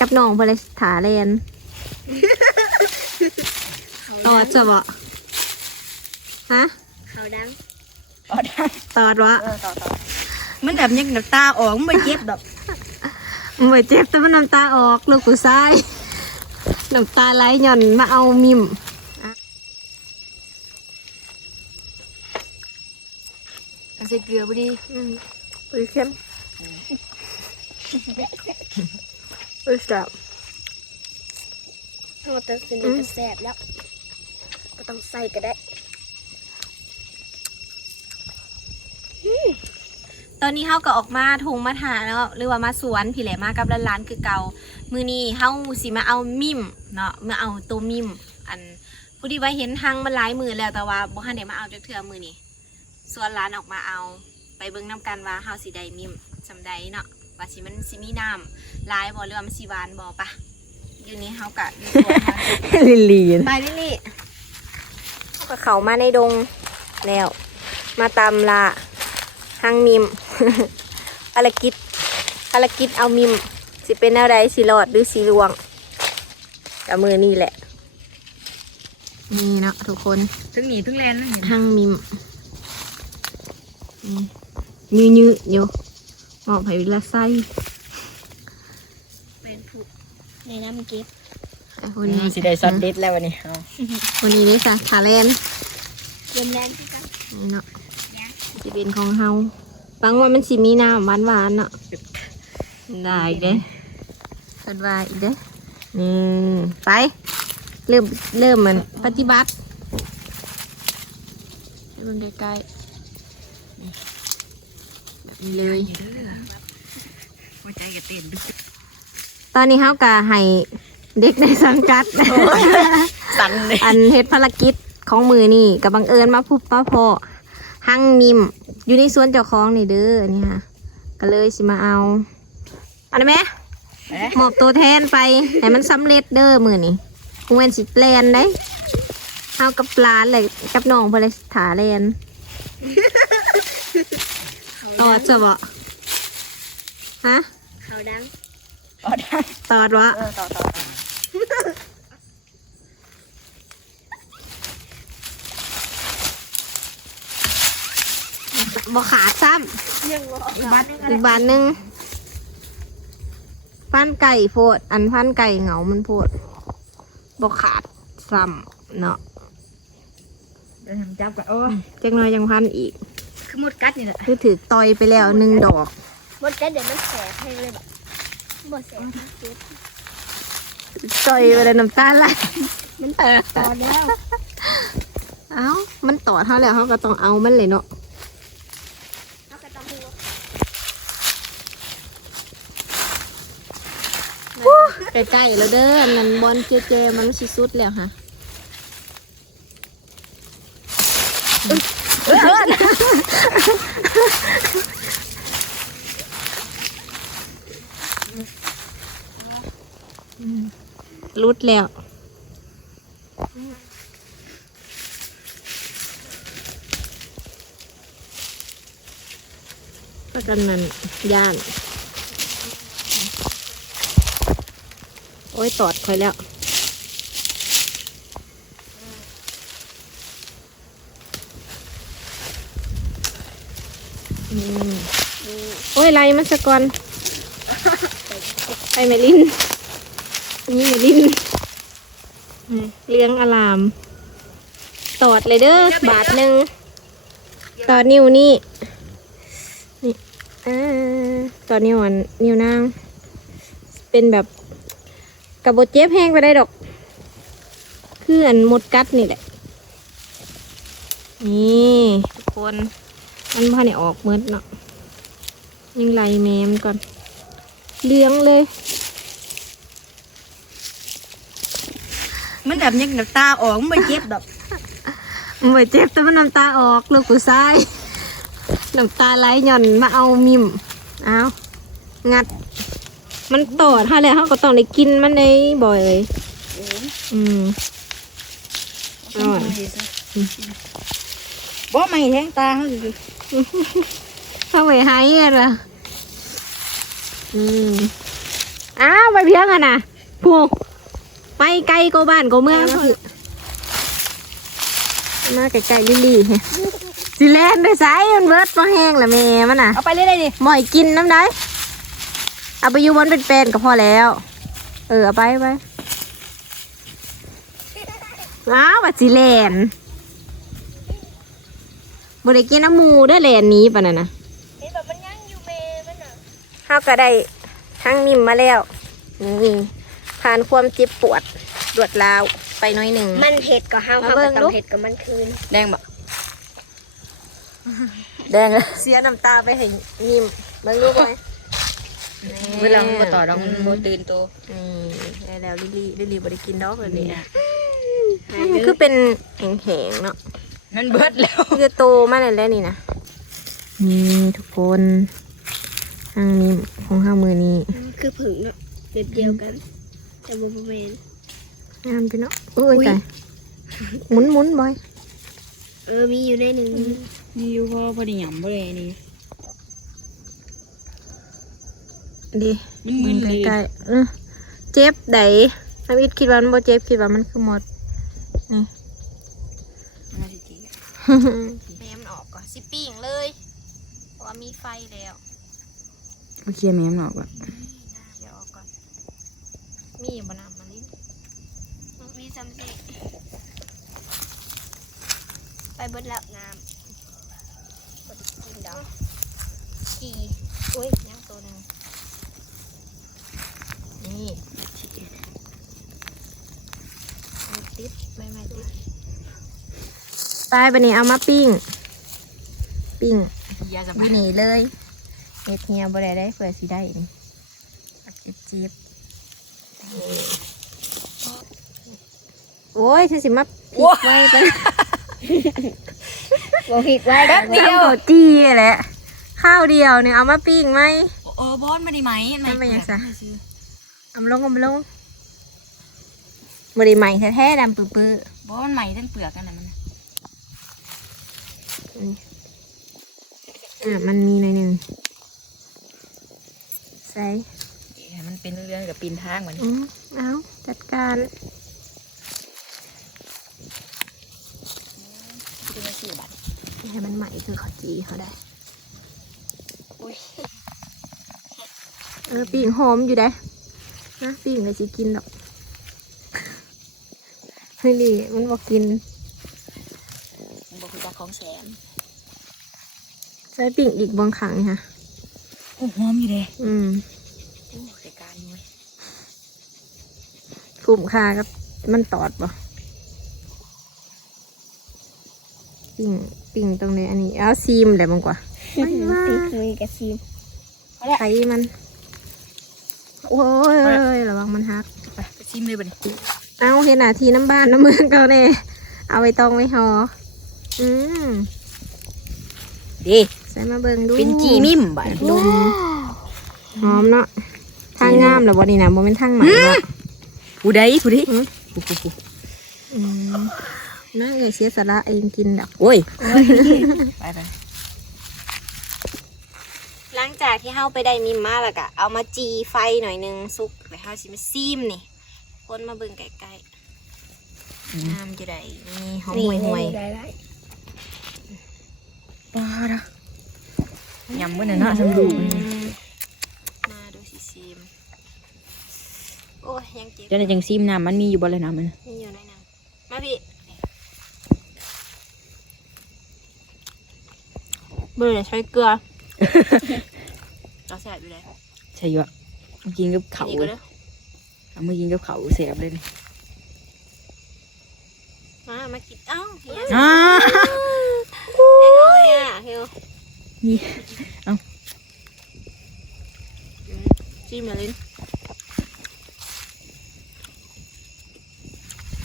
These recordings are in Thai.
กับน้องเพนเลยถาเรนตอดจะบ่ฮะเขาดังอ๋อได้ตอดวะเออต่อต่อมันแบบยังน้ำตาออกมันไม่เจ็บดอกมันบ่เจ็บแต่มันน้ำตาออกลูกกูซ้ายน้ำตาไหลหย่อนมาเอามิมใส่เกลือพอดีอุ้ยเข้ม อุ้ยจับทั้งหมดแต่สิ่งอืนี้มก็แสบแล้วก็ต้องใส่ก็ได้ ตอนนี้เฮาก็ออกมาทงมาถาแล้วหรือว่ามาสวนพี่แหลมากับร้านๆคือเก่ามือนี้เฮาสิมาเอามิมเนาะมาเอาตัวมิม อันผู้ที่ว่าเห็นหังมันหลายมือแล้วแต่ว่าบ่ทันได้มาเอาจักเทื่อมือนี้ส่วนร้านออกมาเอา ไปเบิ่งนํกันว่าเฮาสิได้มิมสำใดเนาะ ว่าสิมันสิมีน้ำลายบ่หรือว่ามันสิหวานบ่ปะอยู่นี่เฮากะอยู่สวนมาลิลีนไปนี่นี่เฮาก็เข้ามาในดงแล้ว มาตามละหังมิมภารกิจภารกิจเอามิม สิเป็นอะไรสิรอดหรือสิลวงกับมือนี่แหละ นี่เนาะทุกคนทั้งหนีทั้งแลนนะเห็นหังมิมยื้อยื้อๆอยู่ หมอบให้วิลาไส้เป็นผูกในน้ำเก็บไอ้คนนี้สิได้ซอสเด็ดแล้ววันนี้เอาคนนี้นี่สะทาเลนเยี่ยมแรงที่กันนี่เนาะสิเป็นของเฮาฟังว่ามันสิมีน้ำหวานหวานๆเนาะได้อีกเด้เพิ่นว่าอีกเด้นี่ไป เริ่มเริ่มมันปฏิบัติให้เบิ่งใกล้ๆแบบ นี้เลยหัวใจกระเต้นดูตอนนี้เฮากะให้เด็กในสังกัด สั่นเลยอันเฮ็ดภารกิจของมือนี่กับบังเอิญมาพบป้าพ่อหั่งมิม อยู่ในสวนเจ้าของนี่เด้ออันนี่ค่ะก็เลยสิมาเอาเอันนี้ไหมเอ๊ะมอบตัวแทนไปให้มันสำเร็จเด้อมือนี่กูเวนสิแปลนได้เอากับปลานเลยกับน้องเพนเลยถาแลนเขา ตอดจะบ่ฮะเขาดังอ๋อได้ตอดวะเออต่อต่อบ่ขาดซ้ยังว่าอีกบ้านนึงำอีกบานหนึ่งฟันไก่โพด อันฟันไก่เหงามันโพดบ่ขาดซ้ำเนาะ เดี๋ยวทำจับกันโอ้ย จักหน้อยยังพันอีก คือหมดกัดนี่แหละคือถือต่อยไปแล้วหนึ่งดอกหมดแต่เดี๋ยวมันแสบให้เลยแบบหมดแสบนะเก็บต่อยไปแล้วน้ำตาไหลมันเปิดตอนแล้วเอ้ามันต่อเท่าแล้วเขาก็ต้องเอามันเลยเนาะเราก็ต้องดูใกล้ๆแล้วเด้ออันนั้นบอลเจเจมันสิสุดแล้วค่ะ รุดแล้ว ประกันนั้นย่าน โอ้ยตอดคอยแล้วโอ้ยไรมันสะก่อน ไปเมลิน นี่เมลินเลี้ยงอลาม ตอดเลยเด้อบาทหนึ่งตอดนิ้วนี่นี่อ่าตอดนิ้วอันนิ้วนาง เป็นแบบกระบดเจ็บแห้งไปได้ดอก คืออันหมดกัดนี่แหละ นี่ทุกคน มันพอเนี่ยออกเมืดเนาะยังไล่แมมก่อน เลี้ยงเลย มันแบบยังน้ำตาออกมันไม่เจ็บดอกมันบ่เจ็บแต่มันน้ำตาออกลูกกูซ้ายน้ำตาไหลหย่อนมาเอามิมเอางัด มันตอดถ้าแล้วเขาก็ต้องได้กินมันในบ่อยเลยอืมอ่อนบ่ไม่แทงตาเขาสิเข้าไปหายเงี้ยเหรออืมอ้าวไปเพียงอะนะพู ไปไกลก็บ้านก็เมืองพุ่นมาไกลๆลิลี่เฮ้สิแลนด้วยไซมันเบิดมาแห้งละแม่มันน่ะเอาไปเรื่อยๆดิหมอยกินน้ำได้เอาไปอยู่บนเป็นเป็นๆก็พอแล้ว เออเอาไปไปอ้าวบัดสิแลนบริกินน้ำหมูเด้วยแลนหนี้ปะน่ะนะเห็นแบบมันยังอยู่เมมันอะเฮาก็ได้ทั้งนิ่มมาแล้วนี่ ผ่านความเจ็บปวดรวดราวไปหน้อยหนึ่ง มันเผ็ดก็ห้าวมาห้าวเบิ่ก็งต้ดูองเผ็ดกับมันคืน แดงบ่แดงเลยเสียน้ำตาไปให้นิ่มเบิ่งดูไหมเวลามันบ่ต่อดอกมันบ่ตื่นโตนี่ได้แล้วลิลี่ลิลี่บริกินดอกเลยนี่นะมันคือเป็นแข็งๆเนาะมันเบิดแล้วมันจะโตมาเลยแล้วนี่นะนี่ทุกคนทางนี้ของข้ามือนี้ คือผึ่งเนาะแบบเดียวกัน แต่บ่บ่แม่นงามไปเนาะเอ้ยใจหมุนหมุนๆบอยเออมีอยู่ในหนึ่งมีอยู่พอพอดีหยำบ่ได้นี่ดีมันมึมันนเลยใกล้ๆเออเจ็บไดน้ำอิดคิดว่ามันบ่เจ็บคิดว่ามันคือหมดนี่น่าสิจีแม่มันออกก่อนสิปิ้งเลยเพราะว่ามีไฟแล้วบ่เคลียร์แม่มันออกละ เดี๋ยวออกก่อน มีอยู่บนน้ำมันลิ้นมีซัมซีไปเบิดแล้วน้ำบ่ได้กินดอกกี่อุ้ยยังตัวหนึ่งนี่ไม่ติดไม่ไม่ติดตายไปนี่เอามาปิ้ง ปิ้งยาสอบายยู่นี่เลยเฮ็ดเฮียบ่ได้ได้เผื่อสิได้นี่เอาจิบจิบนี่ โอ้ยฉันสิมาพลิกไว้ไปบ่ผิดไว้แป๊บเดียวจีแหละข้าวเดียวเนี่ยเอามาปิ้งไหม เออบอนมาได้ไหมมันเป็นยังไงเอามาลงเอามาลงบริใหม่แท้ๆดำปื้อบอนใหม่ทั้งเปลือกกันน่ะมันๆอะมันมีหน่อยหนึ่งใส่ให้มันเป็นเรื่องกับปีนทางมันอืมเอาจัดการ คือมาชื่อบัตรให้มันใหม่คือเขาจีเขาได้อุ้ยเออปิ้งหอมอยู่ได้นะปิ้งก็จะกินดอกเฮ้ยลี่มันบอกกินมันบอกคือจากของแสนใส่ปิ้งอีกบางครั้งนี่ค่ะโอ้หอมอยู่เลยอืมโอ้รายการนี้เว้ยกลุ่มค่าก็มันตอดบ่ ปิ้งปิ้งตรงนี้อันนี้เอาซีมได้บ้างกว่าไม่ว่าติดมือกับซีมไข่มัน โอ้ยระวังมันหักไปไปชิมเลยบัดนี้เอาเห็นหน้าที่น้ำบ้านน้ำเมืองเขาเนี่ยเอาไปตองไว้หออืมดีใส่มาเบิ่งดูเป็นจีนิ่มบัดดมหอมเนาะทางงามเหรอวะนี่นะโมเป็นทางใหม่เนาะผู้ใดผู้ใดอืมผู้ผู้ผู้อืม น่าเอยเสียสาระเองกินดอกโอ้ยไปไปหลังจากที่เฮาไปได้มิมมาแล้วก็เอามาจีไฟหน่อยหนึงสุกแล้วเฮาสิมาซีมนี่คนมาเบิ่งใกล้ๆน้ำจะได้นี่หอมห่วยห่วยได้ได้ปลาละยำมันน่ะเนาะสำดูมาดูสิซีมโอ้ยยังเจ็บเจ้าหน้าจังซิมน้ำมันมีอยู่บ่เลยน้ำมันนี่อยู่ในนั้นมาพี่ เบื่อใช้เกลือเราแสบอยู่เลยใช่เยอะมากินกับเขานี่เลก็ยเด้อเอามากินกับเขาแสบเลยนี่มามากินเอ้าเฮียอ้าได้เลยอะเฮียนี่เอาจิ้มมาลิ้น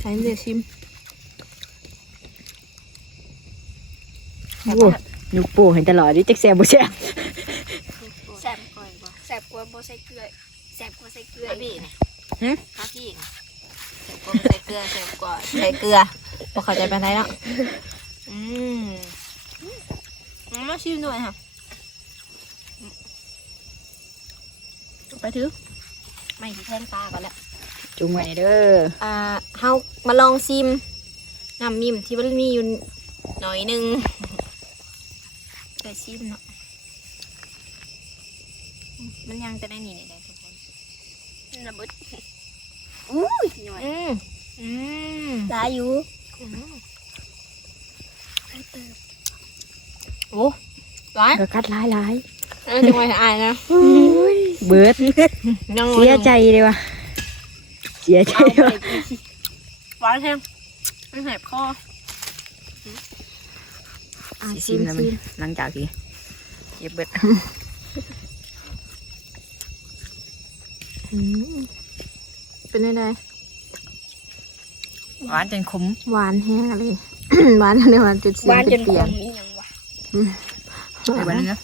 ใช้เดือชิมโอ้ ยุกโป้เห็นตลอดดิจักแสบบ่แสบแซ่บก่อนบ่แสบกว่าบ่ใส่เกลือแสบกว่าใส่เกลือข้าพี่เนี่ยฮะข้าพี่เนี่ยแซ่บกว่าใส่เกลือแซ่บกว่าใส่เกลือพอเข้าใจไปไหนแล้วอืมอืมมาชิมด้วยค่ะไปถือไม่ที่แท่งตาก่อนแหละจุงไว้เด้ออ่าเฮามาลองซิมน้ำมิมที่มันมีอยู่หน่อยหนึง เคยซิมเนาะมันยังจะได้หนีได้ทุกคนระเบิดอุ้ยหน่อยอืมอืมหลายอยู่อืมโอ้ร้ายก็กัดหลายหลายเออจังหวะอายนะเบิดยังเสียใจเลยว่ะเสียใจเอาไปว่ะหวานแฮมมันแสบคอ อะสิซิชิมมแล้วซิมันมหลังจากที่เก็บเบิดอืมเป็นยังไงหวานจนขมหวานแห้งเลย หวานในหวานจุดเสียวางนจเป็นนเตีคยงมอีหยังวะไปวันนึงนะ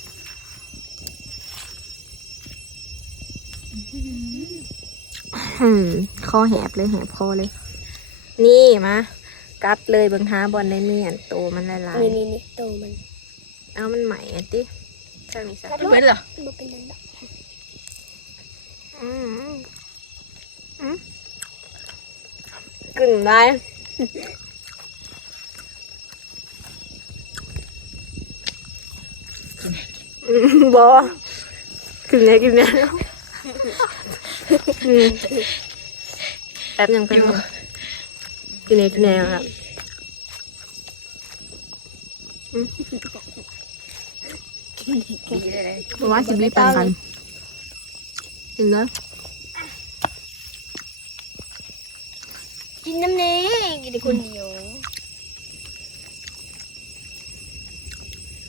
อืมคอแหบเลยแหบคอเลย นี่มา กัดเลยเบิ่งหาบอลในเมียนโตมันละลายนี่นี่นี่โตมันเอามันใหม่อะติช่างนี่ซะกัดเบิดเหรอมันบ่เป็นนั่นดอกอืมอืมกึ่นได้อืมบอกึ่นเนี่ยกินเนี่ยอืมแป๊บยังเป็นง กินเนี่ยกินเนี่ยครับดีเลยเลยเพราะว่าสิบีปันกันกินเลยกินน้ำเน่กินแต่คนเดียว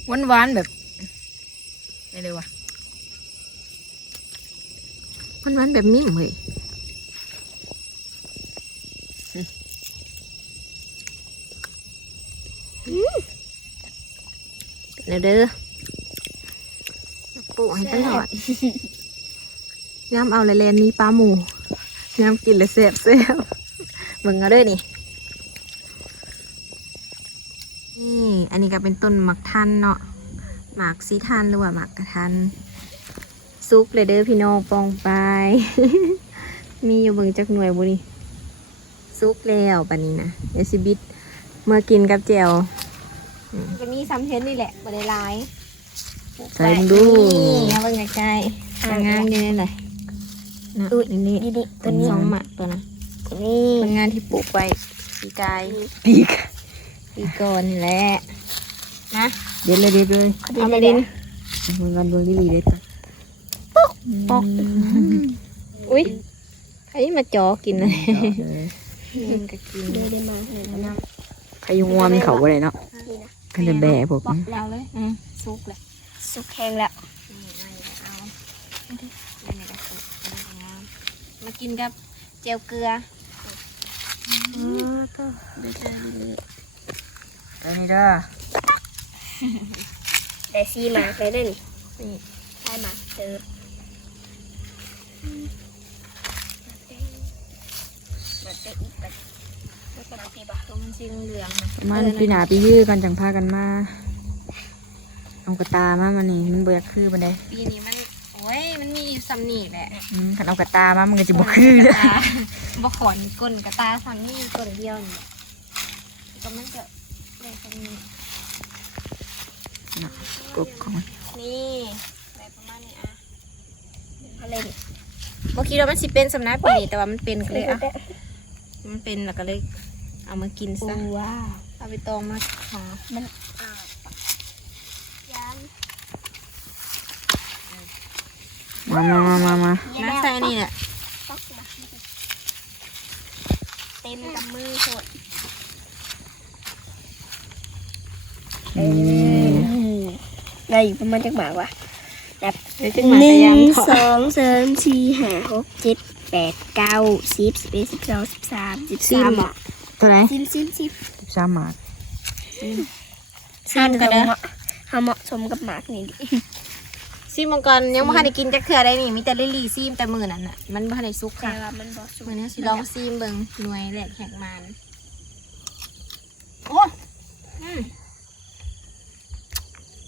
หวานหวานๆแบบได้เลยว่ะมันมันแบบมิ่มเลย เดี๋ยวเด้อปลูกให้ตลอดย้ำเอาเลยแลนนี้ปลาหมูย้ำกินเลยเสียบเสียบเบิ่งเอาเด้อนี่นี่อันนี้ก็เป็นต้นหมักทันเนาะหมากสีทันหรือว่าหมากกระทันซุกเลยเด้อพี่น้องปองไป มีอยู่เบิ่งจักหน่วยบุนี่ซุกแล้วปานนี้นะเดซิบิดเมื่อกินกับเจียว ก็มีซ้ำเทนนี่แหละบได้หลายใส่มึงดูนี่เอาเบิ่งใกล้ๆงามดีนี่เลยนะนี่นี่นี่นี่ต้นสองหมากตัวนะนี่เป็นงานที่ปลูกไว้ปีกายปีกปีก่อนนี่แหละนะเด็ดเลยเด็ดเลยเอามาดินมึงกันเบิ่งดีๆเด็ดจ้ะปอกอุ้ยใครมาจอกินเลยมันก็กินเดินได้มาเห็นแล้วนะพายุงวมันเขาบ่ได้เนาะนี่นะ ก็จะแบะพวกปอกเราเลยอืมซุกเลยสุกแห้งแล้วมากินกับเจลเกลืออันนี้เด้อแต่ซีหมากเลยนั่นนี่ได้หมากเติบมาเตะอีกไป แล้วก็น้ำพี่บ่ตัวมันสีเหลืองๆนะประมันปีหนาปียื้อกันจังพากันมา เอากระตามามันนี่มันเบื่อคือบันไดปีนี้มันโอ้ยมันมีอยู่ซัมนี่แหละอืมคันเอากระตามามันก็จะบ่คือเด้อตาบ่ขอนก้นกับตาซัมนี่ก้นเดียวนี่แหละก็มันจะได้ซัมนี่กบของมันนี่อะไรประมาณนี้อะอะไรนี่บ่คิดว่ามันสิเป็นสำนักปีนี้แต่ว่ามันเป็นก็เลยอะมันเป็นแล้วก็เลย เอามากินซะว้าวเอาไปตองมาหามันอ่ายันมามามามามาน้ำใส่อันนี่แหละปักมาเต็มกับมือโหดนี่ได้อยู่ประมาณจักหมากวะเดี๋ยวจึงมาพยายามเถาะสองสามสี่ห้าหกเจ็ดแปดเก้าสิบสิบเอ็ดสิบสองสิบสามสิบสามหมาก ตัวไหนสิบสิบสิบสามหมาดซิมกันเด้อเขาเหมาะสมกับหมากนี่ดิซิมมังกรยังไม่ทันได้กินจักเทื่อได้นี่มีแต่ลิลี่ซิมแต่มือนั่นน่ะมันไม่ทันได้ซุกแต่ค่ะว่ามันบอกสมมือนี้สิลองซิมเบิ่งหน่วยแหลกแหกมันโอ้อืม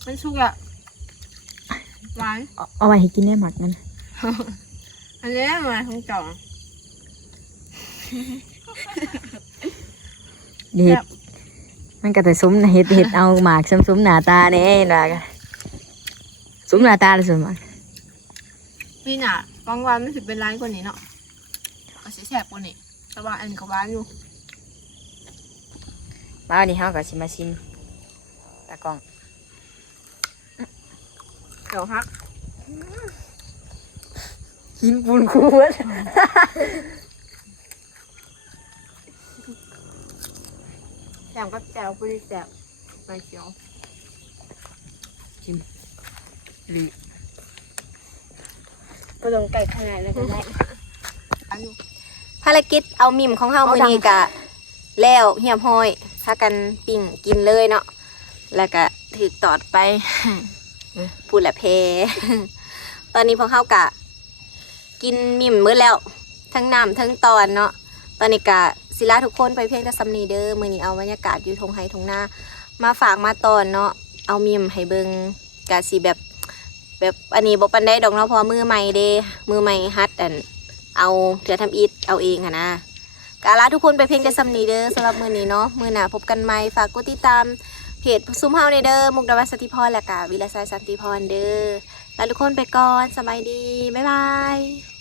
มันสุกอะหวานเอาเอาไว้ให้กินได้หมักมันเอันนี้มาทั้งจ่อง เห็ดมันก็แต่ซุ้มเห็ดเห็ดเอาหมากซุ้มซุ้มหน้าตาเด้ล่ะซุ้มหน้าตาเลยซุ้มหมากพี่น่ะบางวันมันสิเป็นร้านกว่านี้เนาะก็สิแซ่บกว่านี้แต่ว่าอันนี้ก็หวานอยู่มาวันนี้เฮาก็สิมาชิมตากล้องเดี๋ยวฮักกินปูนคูด แจ่มก็แจ่วปุริแจ่วใบเขียวก็ลงไก่ขนาดนั้นก็ได้ภารกิจเอามิมของเฮามื้อนี้กะแล้วเหียบห้อยพากันปิ่งกินเลยเนาะแล้วก็ถือตอดไปพูดแหละเพตอนนี้พวกเฮากะ กินมิมมื้อแล้ว ทั้งน้ำทั้งตอนเนาะตอนนี้กะ ศิลาทุกคนไปเพียงแต่ซัมนีเดอร์มื้อนี้เอาบรรยากาศอยู่ทงไฮทงหน้า มาฝากมาตอนเนาะเอามิมให้เบิงกะสิแบบแบบอันนี้บ่ปันได้ดอกเนาะพราะว่ามือใหม่เด้มือใหม่ฮัดอันเอาเถือทำอีทเอาเองค่ะนะกาลาทุกคนไปเพลงแต่ซัมนีเด้อสำหรับมือนี้เนาะมือหนาพบกันใหม่ฝากกดติดตามเพจซุ้มเฮาในเด้อมุกดาวัสติพรและกาวิลาไซสันติพรเด้อลาทุกคนไปก่อนสบายดีบ๊ายบาย